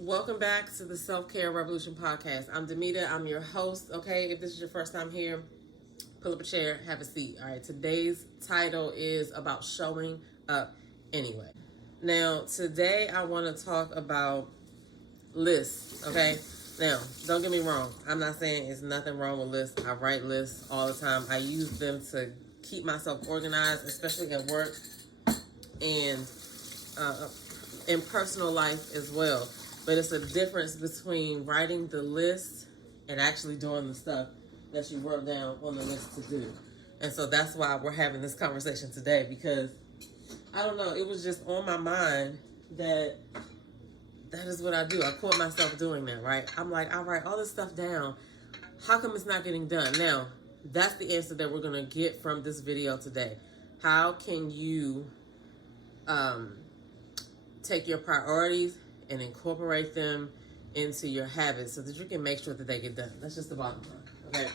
Welcome back to the Selfcare Revolution podcast. I'm Demita. I'm your host. Okay, if this is your first time here, pull up a chair, have a seat. All right, today's title is about showing up anyway. Now, today I want to talk about lists. Okay, now don't get me wrong. I'm not saying it's nothing wrong with lists. I write lists all the time. I use them to keep myself organized, especially at work and in personal life as well. But it's a difference between writing the list and actually doing the stuff that you wrote down on the list to do. And so that's why we're having this conversation today, because I don't know, it was just on my mind that is what I do. I caught myself doing that, right? I'm like, I write all this stuff down. How come it's not getting done? Now, that's the answer that we're going to get from this video today. How can you take your priorities and incorporate them into your habits so that you can make sure that they get done? That's just the bottom line, okay?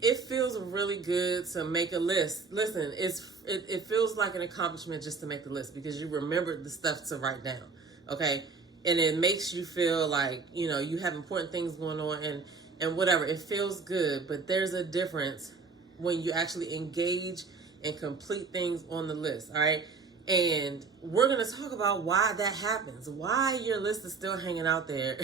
It feels really good to make a list. Listen, it feels like an accomplishment just to make the list because you remembered the stuff to write down, okay? And it makes you feel like, you know, you have important things going on and whatever. It feels good, but there's a difference when you actually engage and complete things on the list, all right? And we're going to talk about why that happens, why your list is still hanging out there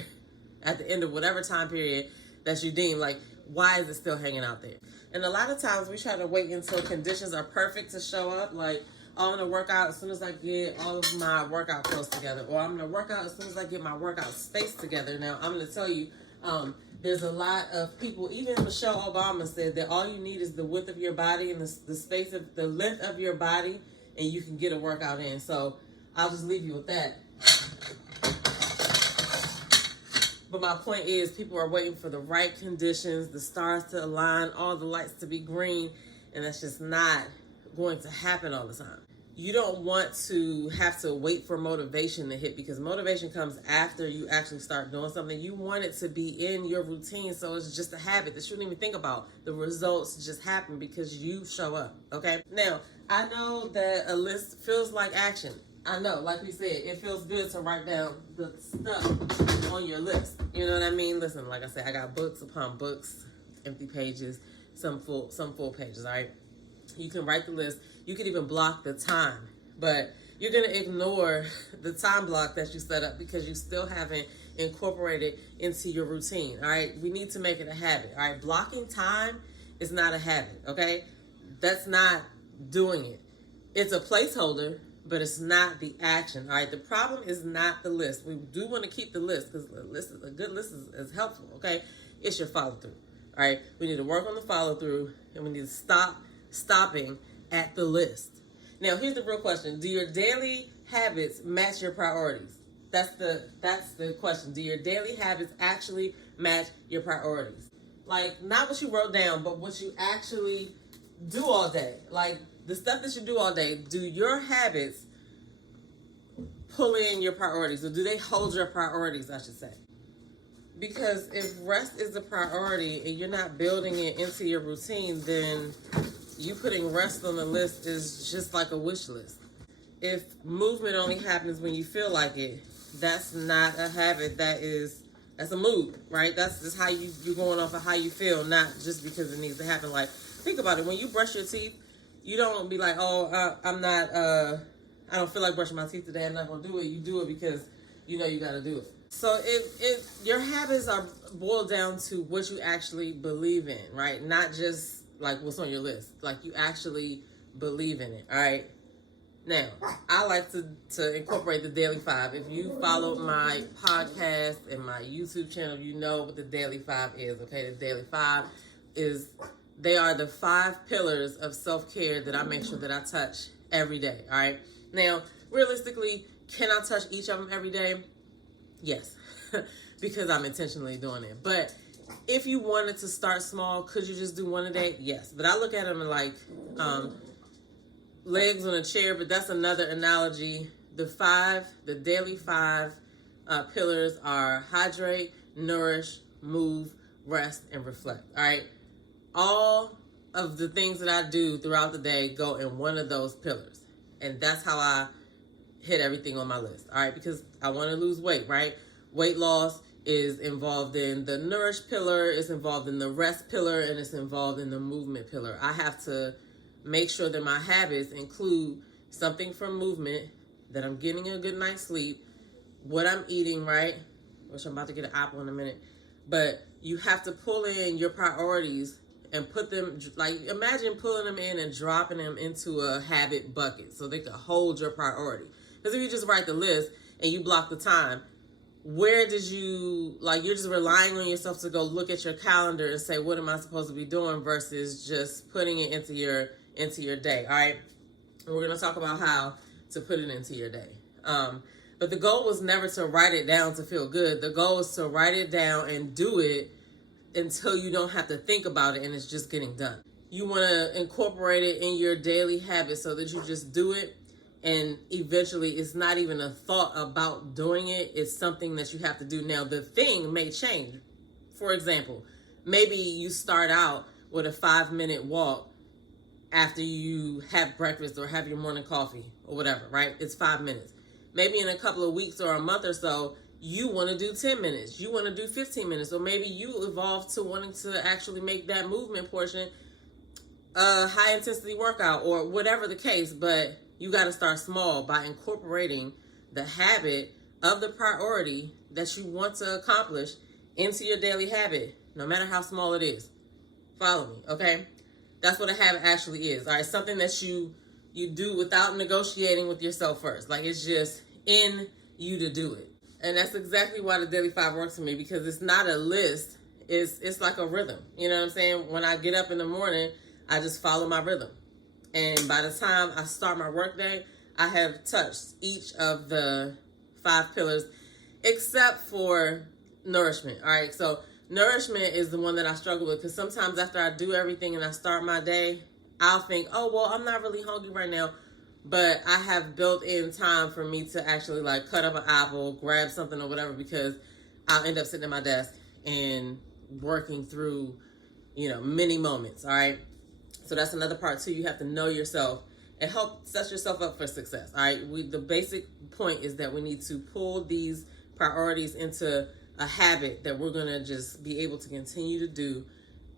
at the end of whatever time period that you deem. Like, why is it still hanging out there? And a lot of times we try to wait until conditions are perfect to show up. Like, oh, I'm going to work out as soon as I get all of my workout clothes together. Or I'm going to work out as soon as I get my workout space together. Now, I'm going to tell you, there's a lot of people, even Michelle Obama said that all you need is the width of your body and the space of the length of your body, and you can get a workout in. So I'll just leave you with that. But my point is, people are waiting for the right conditions, the stars to align, all the lights to be green, and that's just not going to happen all the time. You don't want to have to wait for motivation to hit, because motivation comes after you actually start doing something. You want it to be in your routine, so it's just a habit that you shouldn't even think about. The results just happen because you show up, okay? Now, I know that a list feels like action. I know, like we said, it feels good to write down the stuff on your list. You know what I mean? Listen, like I said, I got books upon books, empty pages, some full pages, all right? You can write the list. You can even block the time, but you're going to ignore the time block that you set up because you still haven't incorporated into your routine, all right? We need to make it a habit, all right? Blocking time is not a habit, okay? That's not doing it. It's a placeholder, but it's not the action, all right? The problem is not the list. We do want to keep the list because a good list is helpful, okay? It's your follow-through, all right? We need to work on the follow-through, and we need to stop stopping at the list. Now, here's the real question. Do your daily habits match your priorities? That's the question. Do your daily habits actually match your priorities? Like, not what you wrote down, but what you actually do all day. Like, the stuff that you do all day, do your habits pull in your priorities, or do they hold your priorities, I should say? Because if rest is a priority and you're not building it into your routine, then you putting rest on the list is just like a wish list. If movement only happens when you feel like it, that's not a habit. That's a mood, right? That's just how you're going off of how you feel, not just because it needs to happen. Like, think about it. When you brush your teeth, you don't be like, oh, I don't feel like brushing my teeth today. I'm not going to do it. You do it because you know you got to do it. So your habits are boiled down to what you actually believe in, right? Not just like what's on your list. Like, you actually believe in it, all right? Now, I like to incorporate the Daily 5. If you follow my podcast and my YouTube channel, you know what the Daily 5 is, okay? The Daily 5 they are the 5 pillars of self-care that I make sure that I touch every day, all right? Now, realistically, can I touch each of them every day? Yes, because I'm intentionally doing it. But if you wanted to start small, could you just do one a day? Yes. But I look at them like legs on a chair, but that's another analogy. The daily 5 pillars are hydrate, nourish, move, rest, and reflect. All right. All of the things that I do throughout the day go in one of those pillars. And that's how I hit everything on my list. All right. Because I want to lose weight, right? weight loss is involved in the nourish pillar, it's involved in the rest pillar, and it's involved in the movement pillar. I have to make sure that my habits include something from movement, that I'm getting a good night's sleep, what I'm eating, right? Which I'm about to get an apple in a minute. But you have to pull in your priorities and put them, like, imagine pulling them in and dropping them into a habit bucket so they can hold your priority. Because if you just write the list and you block the time, where did you, like, you're just relying on yourself to go look at your calendar and say, what am I supposed to be doing, versus just putting it into your day. All right. And we're going to talk about how to put it into your day. But the goal was never to write it down to feel good. The goal is to write it down and do it until you don't have to think about it and it's just getting done. You want to incorporate it in your daily habits so that you just do it, and eventually it's not even a thought about doing it. It's something that you have to do. Now, the thing may change. For example, maybe you start out with a 5-minute walk after you have breakfast or have your morning coffee or whatever, right? It's 5 minutes. Maybe in a couple of weeks or a month or so, you want to do 10 minutes. You want to do 15 minutes. Or maybe you evolve to wanting to actually make that movement portion a high intensity workout or whatever the case. But you got to start small by incorporating the habit of the priority that you want to accomplish into your daily habit, no matter how small it is. Follow me, okay? That's what a habit actually is. All right, something that you do without negotiating with yourself first. Like, it's just in you to do it. And that's exactly why the Daily 5 works for me, because it's not a list. It's like a rhythm. You know what I'm saying? When I get up in the morning, I just follow my rhythm. And by the time I start my workday, I have touched each of the 5 pillars except for nourishment. All right, so nourishment is the one that I struggle with, because sometimes after I do everything and I start my day, I'll think, oh, well, I'm not really hungry right now. But I have built in time for me to actually, like, cut up an apple, grab something or whatever, because I'll end up sitting at my desk and working through, many moments, all right? So that's another part, too. You have to know yourself and help set yourself up for success, all right? The basic point is that we need to pull these priorities into a habit that we're going to just be able to continue to do,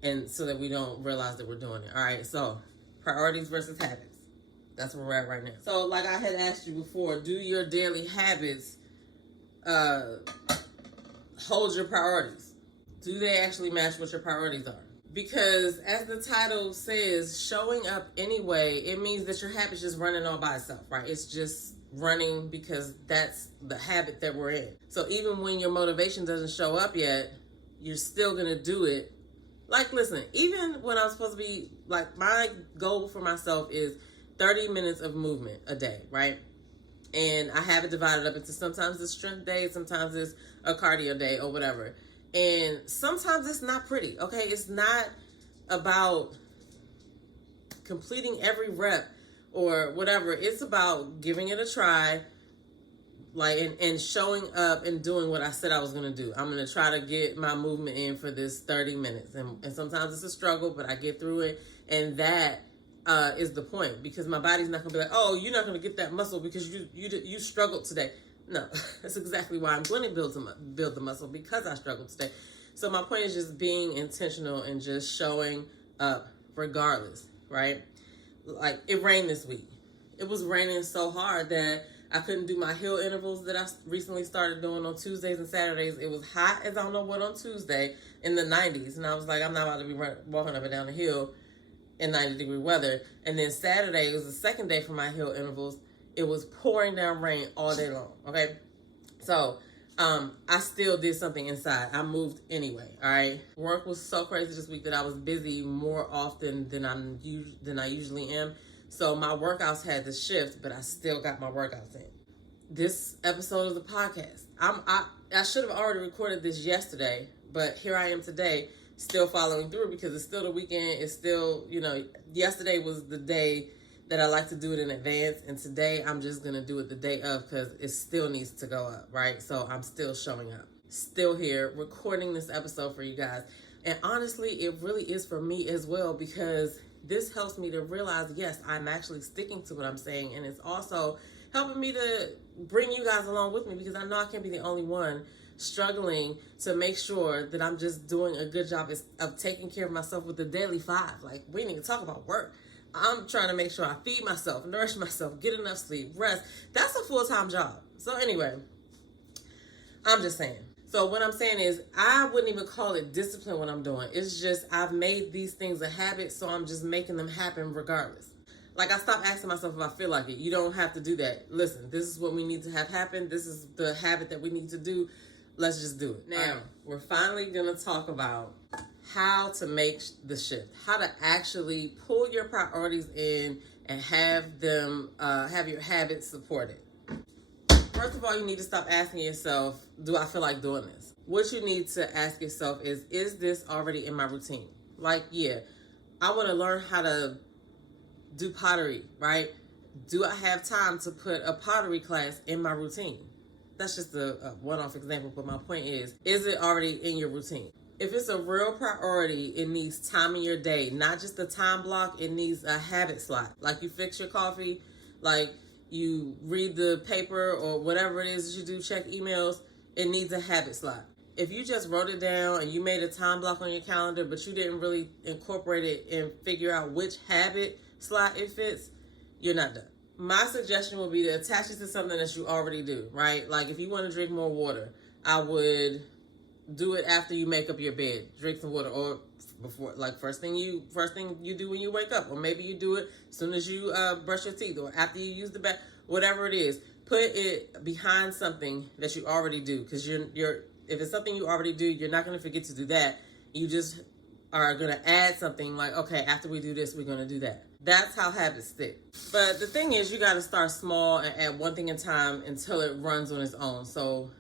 and so that we don't realize that we're doing it, all right? So priorities versus habits. That's where we're at right now. So, like I had asked you before, do your daily habits hold your priorities? Do they actually match what your priorities are? Because as the title says, showing up anyway, it means that your habit's just running all by itself, right? It's just running because that's the habit that we're in. So even when your motivation doesn't show up yet, you're still going to do it. Like, listen, even when I'm supposed to be, like, my goal for myself is 30 minutes of movement a day, right? And I have it divided up into, sometimes it's strength day, sometimes it's a cardio day or whatever. And sometimes it's not pretty, okay? It's not about completing every rep or whatever. It's about giving it a try, like, and showing up and doing what I said I was going to do. I'm going to try to get my movement in for this 30 minutes. And sometimes it's a struggle, but I get through it. And that is the point, because my body's not going to be like, oh, you're not going to get that muscle because you struggled today. No, that's exactly why I'm going to build the muscle, because I struggled today. So my point is just being intentional and just showing up regardless, right? Like, it rained this week. It was raining so hard that I couldn't do my hill intervals that I recently started doing on Tuesdays and Saturdays. It was hot as I don't know what on Tuesday in the 90s. And I was like, I'm not about to be walking up and down the hill in 90-degree weather. And then Saturday, it was the second day for my hill intervals. It was pouring down rain all day long, okay? So I still did something inside. I moved anyway, all right? Work was so crazy this week that I was busy more often than I usually am. So my workouts had to shift, but I still got my workouts in. This episode of the podcast, I should have already recorded this yesterday, but here I am today, still following through, because it's still the weekend. It's still, yesterday was the day that I like to do it in advance, and today I'm just going to do it the day of, because it still needs to go up, right? So I'm still showing up, still here, recording this episode for you guys. And honestly, it really is for me as well, because this helps me to realize, yes, I'm actually sticking to what I'm saying, and it's also helping me to bring you guys along with me, because I know I can't be the only one struggling to make sure that I'm just doing a good job of taking care of myself with the daily 5. Like, we need to talk about work. I'm trying to make sure I feed myself, nourish myself, get enough sleep, rest. That's a full-time job. So anyway, I'm just saying. So what I'm saying is, I wouldn't even call it discipline what I'm doing. It's just I've made these things a habit, so I'm just making them happen regardless. Like, I stopped asking myself if I feel like it. You don't have to do that. Listen, this is what we need to have happen. This is the habit that we need to do. Let's just do it. Now, we're finally going to talk about how to make the shift, how to actually pull your priorities in and have them, have your habits supported. First of all, you need to stop asking yourself, do I feel like doing this? What you need to ask yourself is this already in my routine? Like, yeah, I want to learn how to do pottery, right? Do I have time to put a pottery class in my routine? That's just a one-off example, but my point is it already in your routine? If it's a real priority, it needs time in your day, not just a time block. It needs a habit slot. Like, you fix your coffee, like you read the paper or whatever it is that you do, check emails, it needs a habit slot. If you just wrote it down and you made a time block on your calendar, but you didn't really incorporate it and figure out which habit slot it fits, you're not done. My suggestion would be to attach it to something that you already do, right? Like, if you want to drink more water, I would do it after you make up your bed. Drink some water, or before, like first thing you do when you wake up, or maybe you do it as soon as you brush your teeth, or after you use the bath. Whatever it is, put it behind something that you already do, because you're if it's something you already do, you're not going to forget to do that. You just are going to add something like, okay, after we do this, we're going to do that. That's how habits stick. But the thing is, you got to start small and add one thing at a time until it runs on its own. So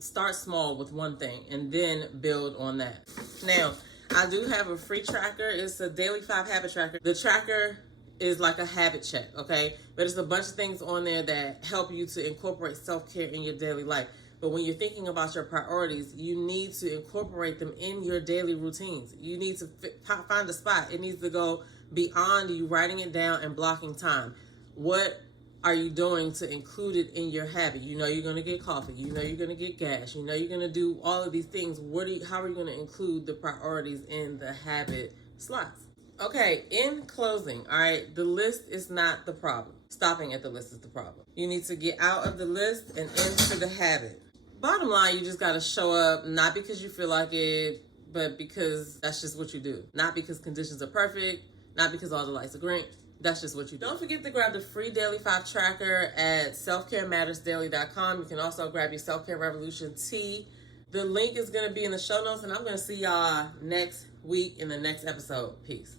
start small with one thing and then build on that. Now, I do have a free tracker. It's a daily 5 habit tracker. The tracker is like a habit check, okay? But it's a bunch of things on there that help you to incorporate self-care in your daily life. But when you're thinking about your priorities, you need to incorporate them in your daily routines. You need to find a spot. It needs to go beyond you writing it down and blocking time. What are you doing to include it in your habit? You know you're going to get coffee. You know you're going to get gas. You know you're going to do all of these things. How are you going to include the priorities in the habit slots? Okay, in closing, all right, the list is not the problem. Stopping at the list is the problem. You need to get out of the list and into the habit. Bottom line, you just got to show up, not because you feel like it, but because that's just what you do. Not because conditions are perfect, not because all the lights are green. That's just what you do. Don't forget to grab the free Daily 5 tracker at selfcaremattersdaily.com. You can also grab your Self-Care Revolution tee. The link is going to be in the show notes, and I'm going to see y'all next week in the next episode. Peace.